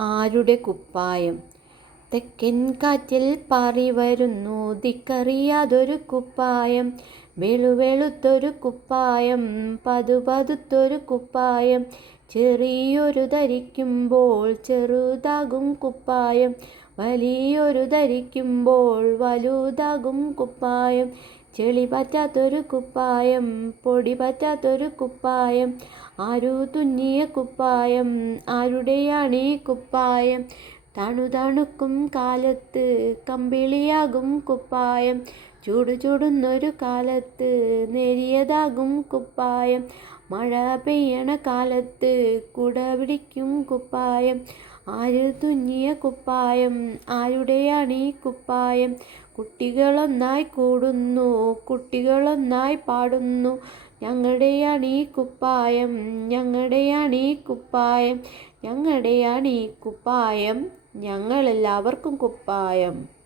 ആരുടെ കുപ്പായം? തെക്കൻ കാറ്റിൽ പാറി വരുന്നു ദിക്കറിയാതൊരു കുപ്പായം. വെളുവെളുത്തൊരു കുപ്പായം, പതുപതുത്തൊരു കുപ്പായം. ചെറിയൊരു ധരിക്കുമ്പോൾ ചെറുതാകും കുപ്പായം, വലിയൊരു ധരിക്കുമ്പോൾ വലുതാകും കുപ്പായം. ചെളി പറ്റാത്തൊരു കുപ്പായം, പൊടി പറ്റാത്തൊരു കുപ്പായം. ആരു തുന്നിയ കുപ്പായം? ആരുടെയാണീ കുപ്പായം? തണുതണുക്കും കാലത്ത് കമ്പിളിയാകും കുപ്പായം. ചൂടുന്നൊരു കാലത്ത് നേരിയതാകും കുപ്പായം. മഴ പെയ്യണ കാലത്ത് കുട പിടിക്കും കുപ്പായം. ആര് തുന്നിയ കുപ്പായം? ആരുടെയാണീ കുപ്പായം? കുട്ടികളൊന്നായി കൂടുന്നു, കുട്ടികളൊന്നായി പാടുന്നു. ഞങ്ങളുടെയാണീ കുപ്പായം, ഞങ്ങളുടെയാണീ കുപ്പായം, ഞങ്ങളുടെയാണീ കുപ്പായം. ഞങ്ങളെല്ലാവർക്കും കുപ്പായം.